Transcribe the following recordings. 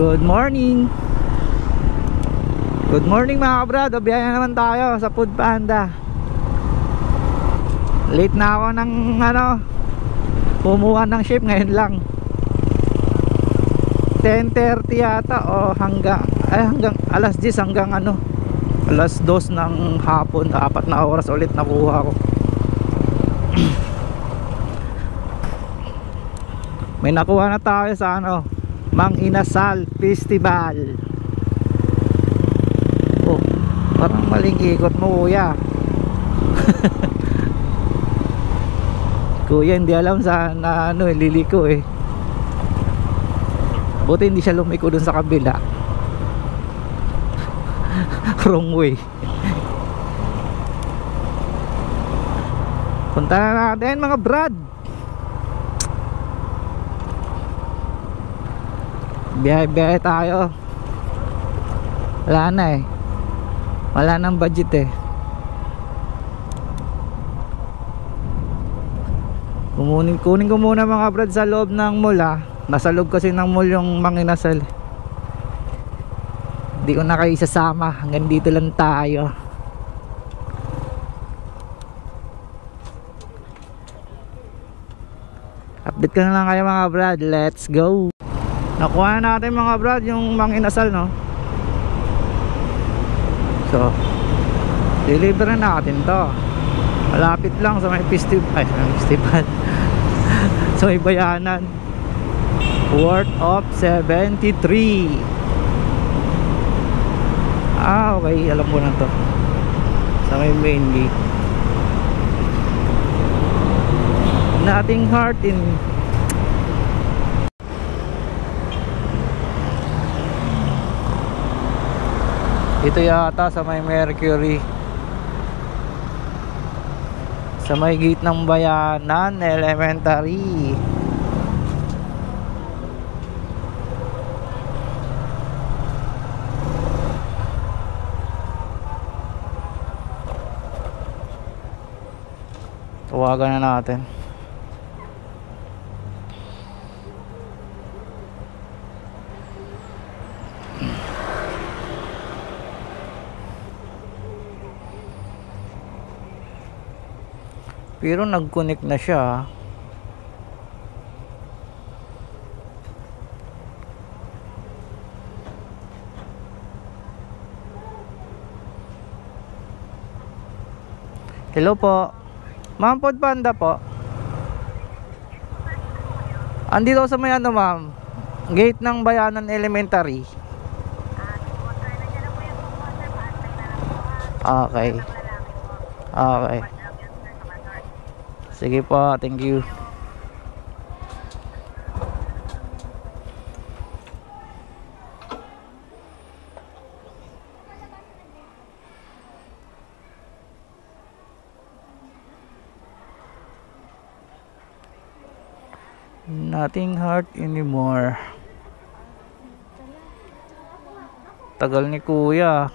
Good morning. Good morning mga kabrad. Biyaya naman tayo sa Food Panda. Late na ako ng kumuha ng ship ngayon lang. 10:30 yata o hanggang alas 10 hanggang alas 2 ng hapon. 4 na oras ulit nakuha ko. May nakuha na tayo sa Mang Inasal Festival. Oh, parang maling ikot mo kuya. Kuya hindi alam saan liliko eh. Buti hindi siya lumiko dun sa kabila. Wrong way. Punta na natin mga brad. Biyahe tayo. Wala na eh. Wala nang budget eh. Kunin ko muna mga brad sa loob ng mall ah. Nasa loob kasi ng mall yung Mang Inasal. Hindi ko na kayo isasama. Hanggang dito lang tayo. Update ko na lang kayo mga brad. Let's go. Nakuha natin mga brad yung Mang Inasal So deliver na natin to. Malapit lang sa may festival. Sa may bayanan. Worth of 73. Okay, alam ko na to. Sa may main gate. Nothing hard in ito yata sa may Mercury, sa may gate ng Bayanan Elementary. Tawagan na natin. Pero nag-connect na siya. Hello po. Ma'am, Food Panda po. Andito sa may ma'am, gate ng Bayanan Elementary. Okay. Okay. Sige po, thank you. Nothing hard anymore. Tagal ni kuya.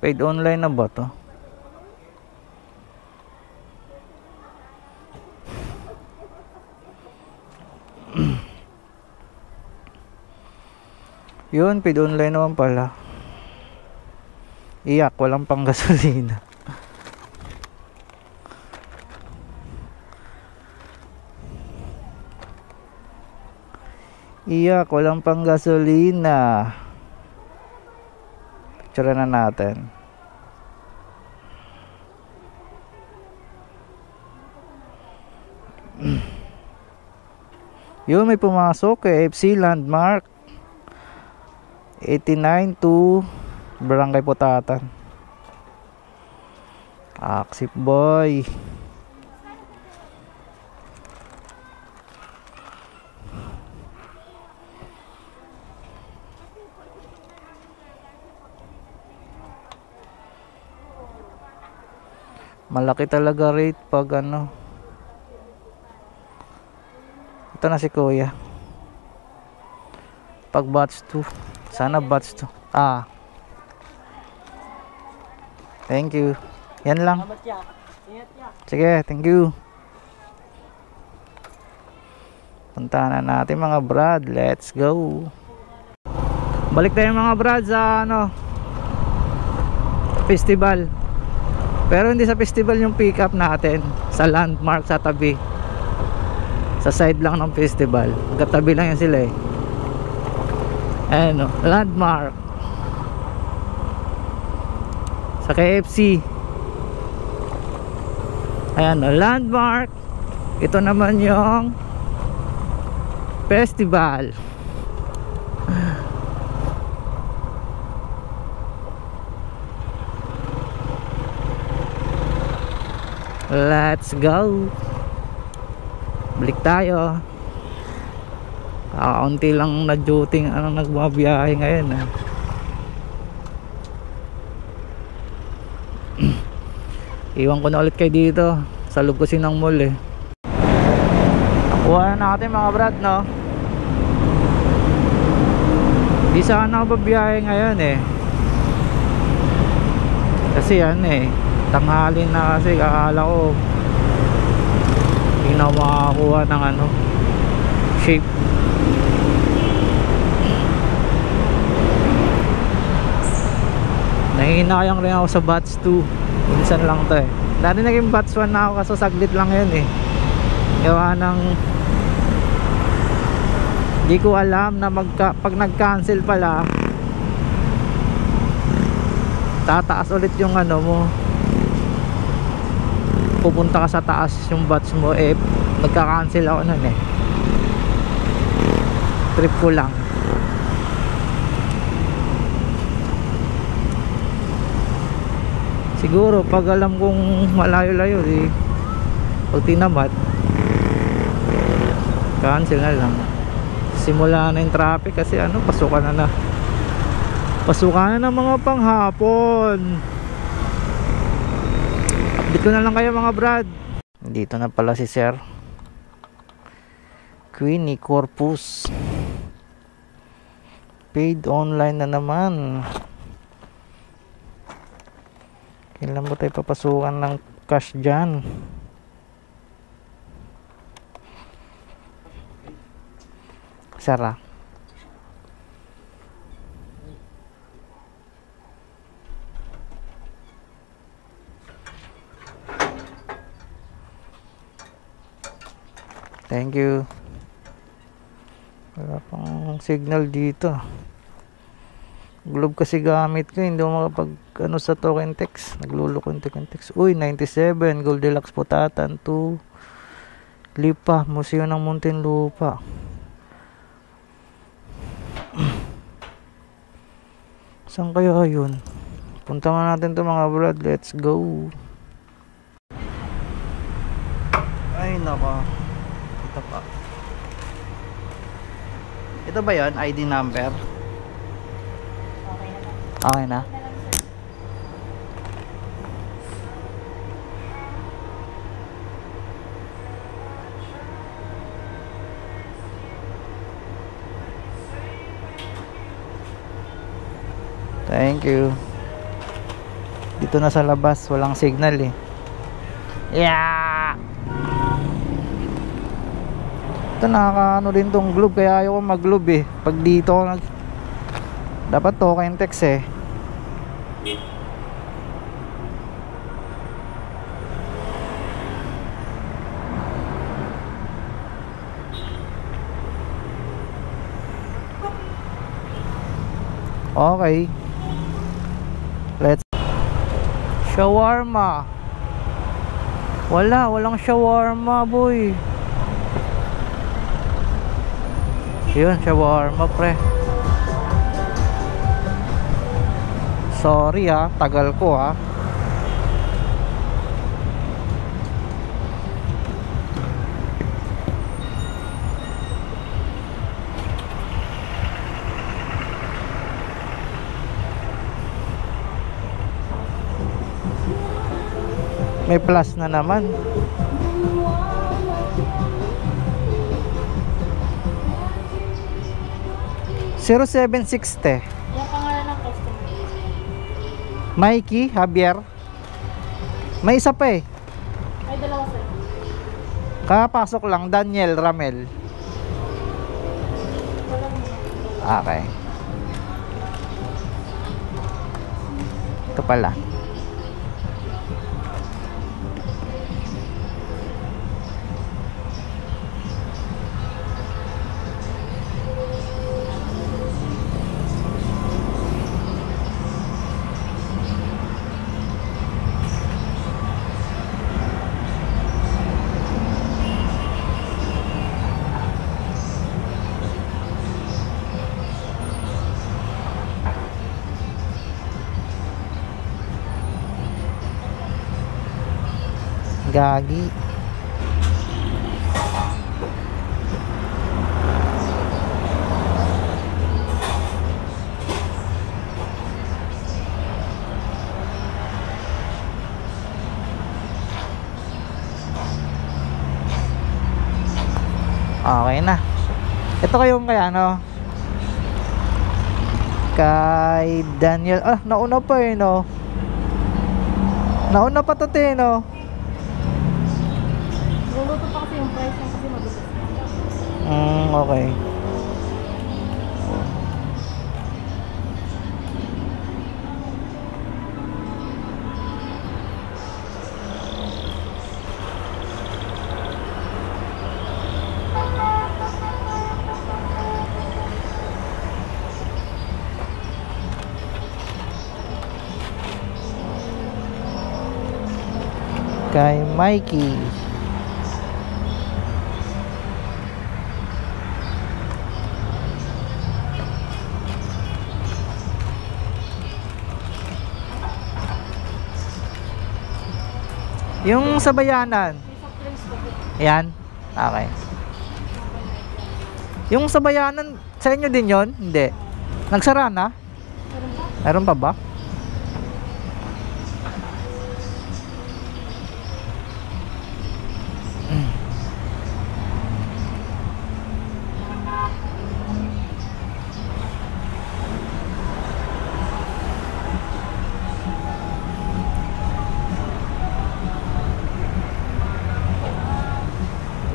Paid online na ba to? Yun, paid online naman pala. Iyak, walang pang gasolina. Iyak, walang pang gasolina. Picture na natin. Yun, may pumasok KFC Landmark 89 to Barangay Putatan. Aksip boy. Malaki talaga rate pag Ito na si kuya. Pag batch 2. Sana batch 2. Thank you. Yan lang. Sige, thank you. Puntahan na natin mga brad. Let's go. Balik tayo mga brad sa festival. Pero hindi sa festival yung pick up natin. Sa landmark sa tabi. Sa side lang ng festival. Magkatabi lang yan sila eh. Ayan landmark. Sa KFC. Ayan landmark. Ito naman yung festival. Let's go. Balik tayo. Kaunti lang na duting nagbabiyahe ngayon Iwan ko na ulit kayo dito sa Lubusin ng mall Nakuha na natin mga brad Di sana ako babiyahe ngayon kasi tanghali na kasi kakala ko hindi na makakuha ng shape. Nahihinayang rin ako sa batch 2. Minsan lang to dati naging batch 1 na ako kaso saglit lang yun gawa ng di ko alam na pag nag-cancel pala tataas ulit yung mo, pupunta ka sa taas yung batch mo nagka-cancel ako nun trip ko lang. Siguro pag alam kong malayo-layo pag tinamad cancel na lang. Simula na yung traffic kasi pasukan na ng mga panghapon. Update ko na lang kayo mga brad. Dito na pala si Sir Queenie Corpus. Paid online na naman. Kailan ba tayo papasukan ng cash dyan? Sara. Thank you. Wala pang signal dito. Globe kasi gamit ko, hindi ako makapag sa token text. Nagluloko yung token text. Uy, 97 Goldilocks Putatan 2 Lipa, Museo ng Muntinlupa. Saan kaya yun? Punta nga natin to mga brad. Let's go. Ay nako. Ito pa. Ito ba yun? ID number? Okay na. Thank you. Dito na sa labas, walang signal Yeah. Ito nakakaano din tong globe kaya ayaw ko mag-globe pag dito dapat token text Okay. Let's shawarma. Walang shawarma boy. Yun, shawarma pre. Sorry tagal ko May plus na naman. $0760. Yung pangalan ng customer. Mikey Javier. May isa pa Ay, dalawa sir. Kakapasok lang, Daniel Ramel. Okay. Ito pala. Gagi. Okay na. Ito kayong kay ano? Kay Daniel. Ah, nauna pa eh, no? Nauna pa to, te, no? Luluto pa kasi yung price niya kasi mabigat. Okay. Kay Mikey. Yung sa bayanan. May soft drinks ko po. Ayan. Okay. Yung sa bayanan, sa inyo din yon? Hindi. Nagsara na? Meron pa? Meron pa ba?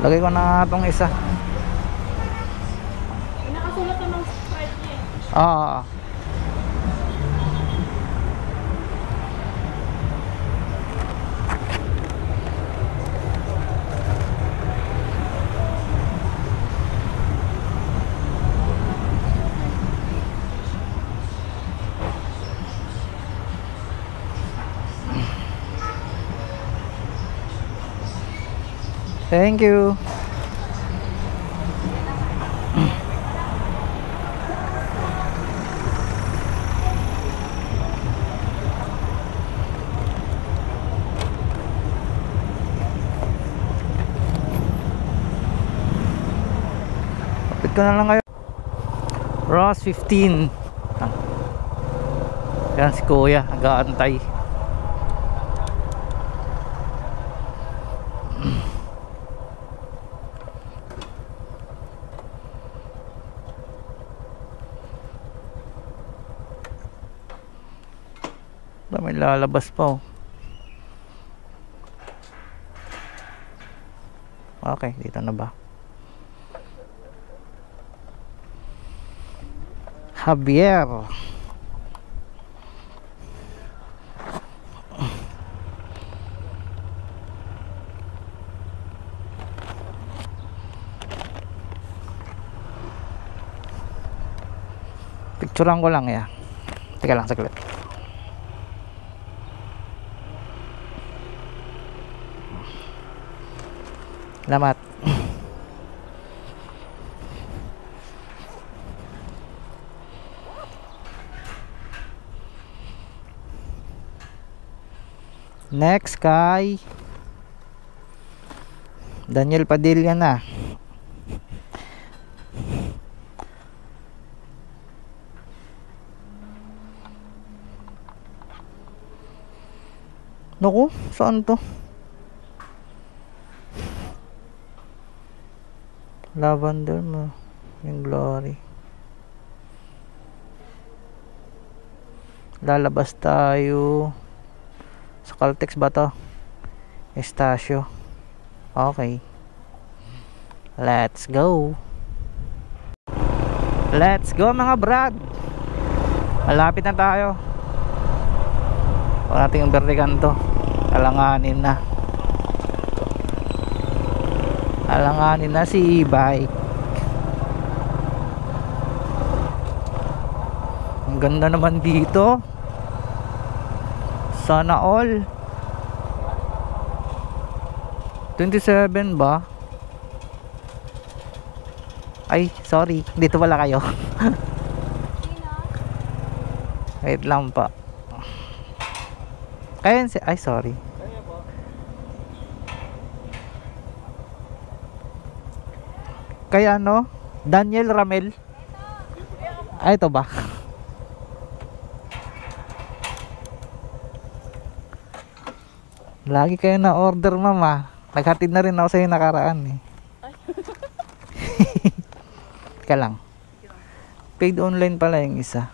Lagay ko na itong isa. May nakasulat namang Sprite niya eh. Ah. Thank you. Kapit ko na lang kayo. Ross 15. Ah. Yan si Kuya, nag-aantay. May lalabas pa, oh. Okay, dito na ba? Javier. Picturean ko lang ya. Teka lang saglit. Salamat. Next kay Daniel Padilla na. Naku, saan to? Lavender mo. Yung glory. Lalabas tayo. Sa Caltex ba to? Estacio. Okay. Let's go. Let's go mga brad. Malapit na tayo. Huwag natin yung bertikan to. Alanganin na. Alanganin na si e-bike. Ang ganda naman dito. Sana all. 27 ba? Ay, sorry. Dito pala kayo. Wait lang pa. Kaya si... Ay, sorry. Kaya ano? Daniel Ramel. Ay, ito ba? Lagi kayo na order, mama. Naghatid na rin ako sa'yo nakaraan eh. Ka lang. Paid online pala yung isa.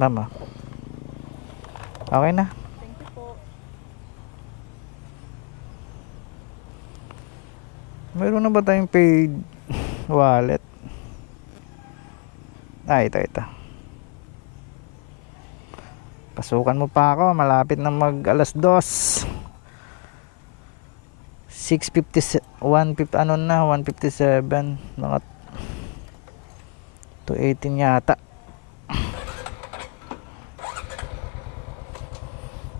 Mama. Okay na. Thank you po. Meron na ba tayong paid wallet? Ah, ito. Pasukan mo pa ako. Malapit na mag alas 2. 6:50, 1:50, ano na, 1:57. Mga 2:18 yata.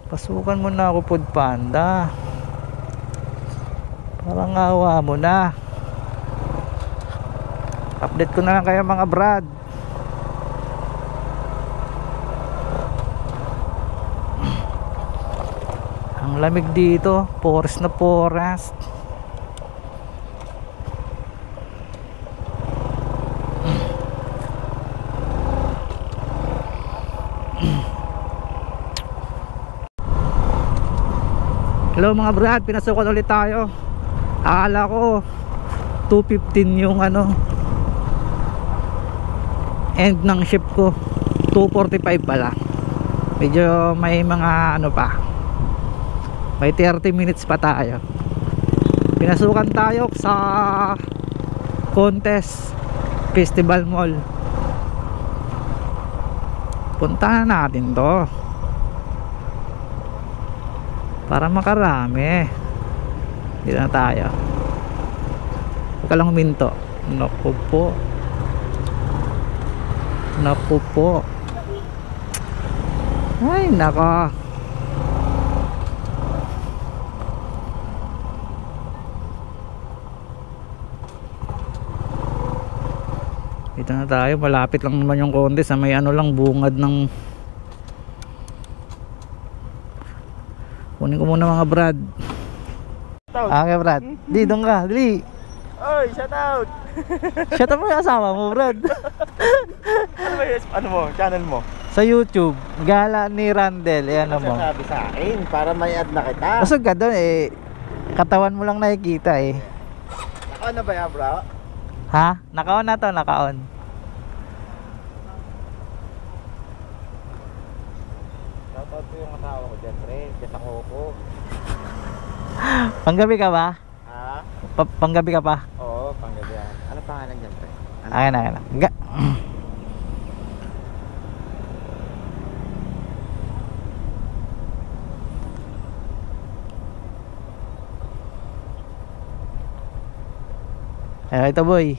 Pasukan mo na ako, Food Panda. Parang awa mo na. Update ko na lang kayo mga brad. Ang lamig dito. Forest na forest. Hello mga brad, pinasukan ulit tayo. Akala ko 2:15 yung ano end ng shift ko. 2:45 pala. Medyo may mga ano pa. May 30 minutes pa tayo. Pinasukan tayo sa Contest Festival Mall. Puntahan natin to para makarami. Dito na tayo. Huwag ka lang huminto. Naku po. Naku po. Ay nako. Dito na tayo. Malapit lang naman yung contest. May ano lang, bungad ng... Kunin ko muna mga brad. Okay brad. Di, doon ka. Dali. Oy, shout out! Shout out mo yung asawa mo brad. Ano ba yung ano mo, channel mo? Sa YouTube. Gala ni Randel. Ayan Ano mo. sabi sa akin para may ad na kita? Busog ka doon eh. Katawan mo lang nakikita eh. Ako na ba yan, bro? Ha? Naka-on na to, naka-on. Shout out ko yung asawa ko dyan, pre. Diyas ako po. Panggabi ka ba? Ha? Panggabi ka pa? Oo, panggabi yan. Ano pangalan dyan, pre? Ano? Ayan na. Ayan ito boy.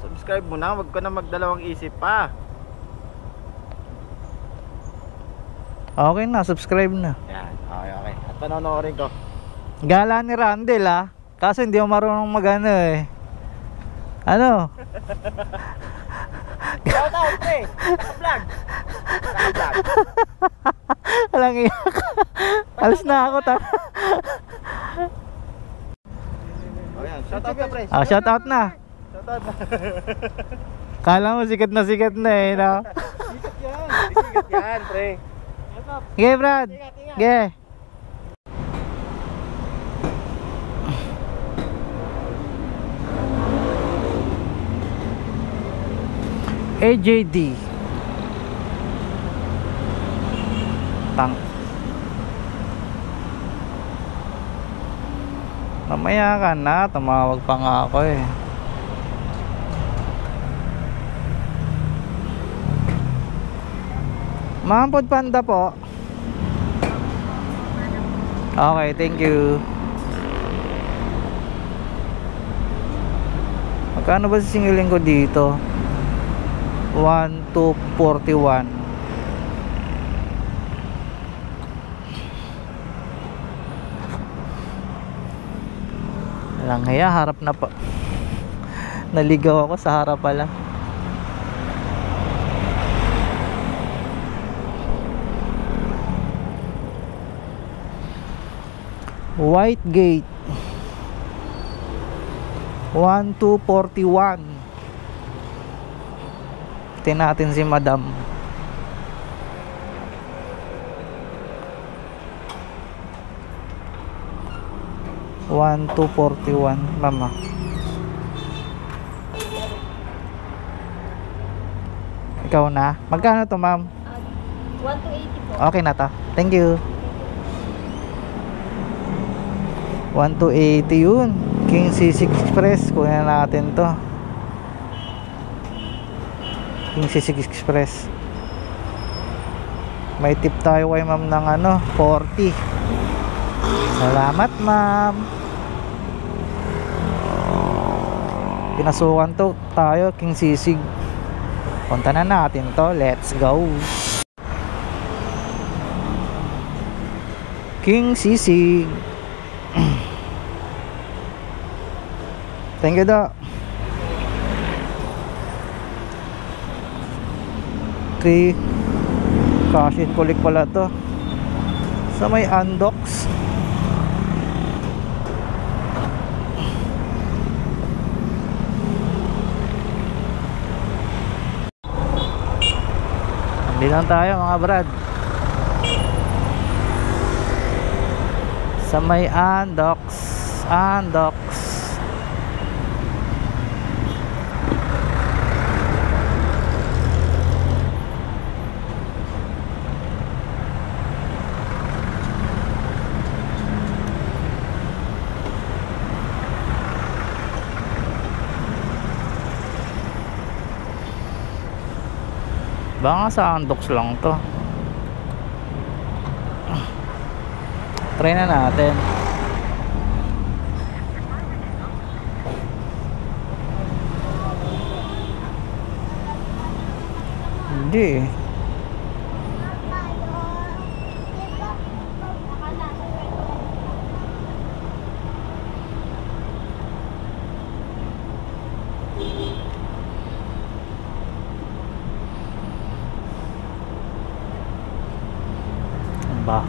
Subscribe mo na, wag ko na magdalawang isip pa. Okay na, subscribe na. Yan, okay. At panonoorin ko. Gala ni Randel ah. Kaso hindi ako marunong magano eh. Ano? Shout out, pre! Naka-vlog! Naka-vlog! Walang iyak. Alas na ako ta. Oh, yan. Shout out ka, pre. Ah, shout out na. Shout out na. Kala mo sikat na eh, no? Sikat yan. Sikat yan, pre. Ge, Brad. Ge. AJD. Tang. Mamaya ka na, tumawag pa nga ako eh. Ma'am, Food Panda po. Okay, thank you. Magkano ba sisingilin ko dito? 1,241. Lang kaya harap na pa. Naligaw ako sa harap pala. White Gate 1,241. Tingnan natin si Madam. One, 241, mama. Ikaw na. Magkano to, ma'am? 1 to 80 po. Okay na to. Thank you. 1 to 80 yun. King C6 Express. Kunin natin to. King C6 Express. May tip tayo kay ma'am ng 40. Salamat, ma'am. Pinasukan to tayo, King Sisig. Punta na natin to. Let's go. King Sisig. Thank you, da. 3 cash and collect pala to. Sa may Andox. Hindi lang tayo mga brad. Sa may Andox. Andox. Baka sa Andox lang to. Try na natin. Hindi. Ba?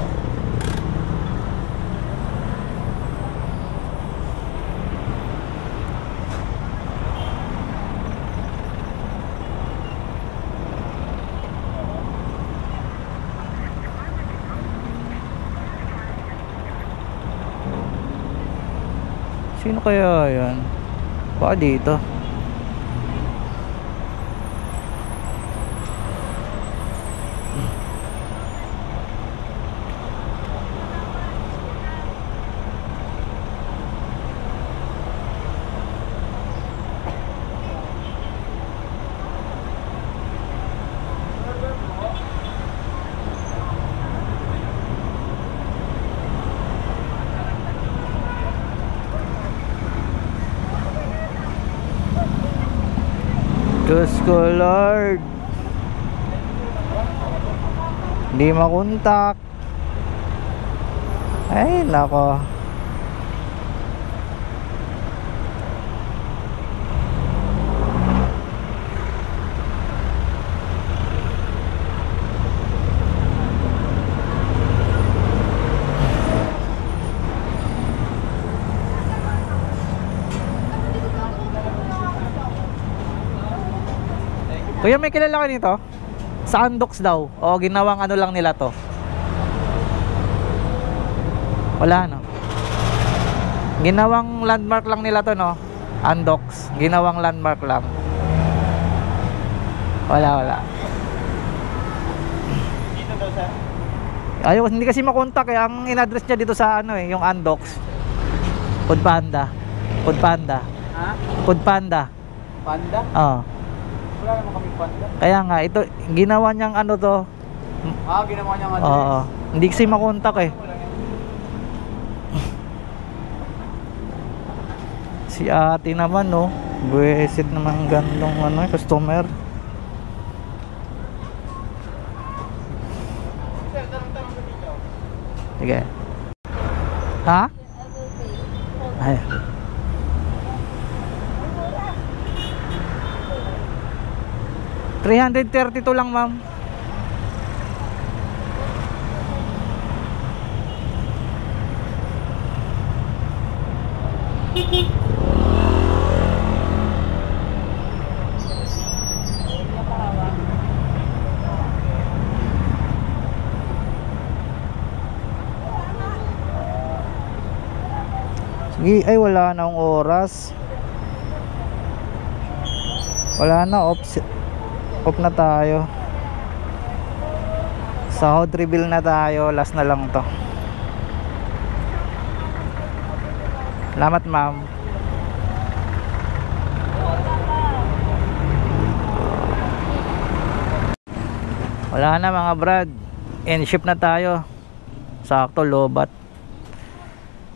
Sino kaya yan? Baka dito. Diyos ko Lord, hindi makontak. Ay nako. Kuya, may kilala ka nito? Sa Andox daw. O ginawang lang nila to. Wala no. Ginawang landmark lang nila to no. Andox. Ginawang landmark lang. Wala. Dito daw sa Ayaw, hindi kasi makontak eh. Ang in-address niya dito sa yung Andox. Food Panda. Food Panda. Ha? Food Panda. Panda? Oo. Wala naman kami panda. Kaya nga, ito, ginawa niyang ano to. Ginawa niyang address. Oo. Hindi kasi makontak eh. Si ate naman, no. Buwesit naman gandong ano, customer. Sir, tanong-tanong ko dito. Sige. Ha? Ay. $332 lang, ma'am. Sige, ay wala na akong oras. Wala na, off na tayo. Sahod reveal na tayo, last na lang to. Salamat, ma'am. Wala na mga brad, end ship na tayo. Sakto, lobat.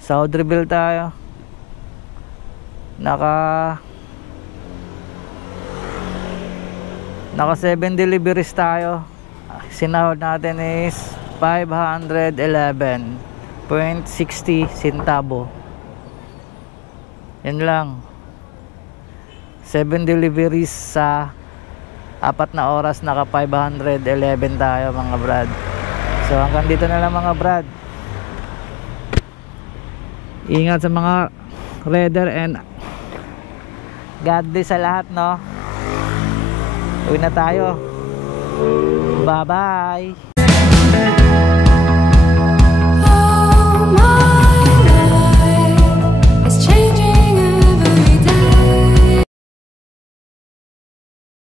Sahod reveal tayo. Naka 7 deliveries tayo. Sinahod natin is 511.60 centavo. Yan lang. 7 deliveries sa 4 na oras, naka 511 tayo mga brad. So hanggang dito na lang mga brad. Ingat sa mga rider and God bless sa lahat, no. Uwi na tayo. Bye bye.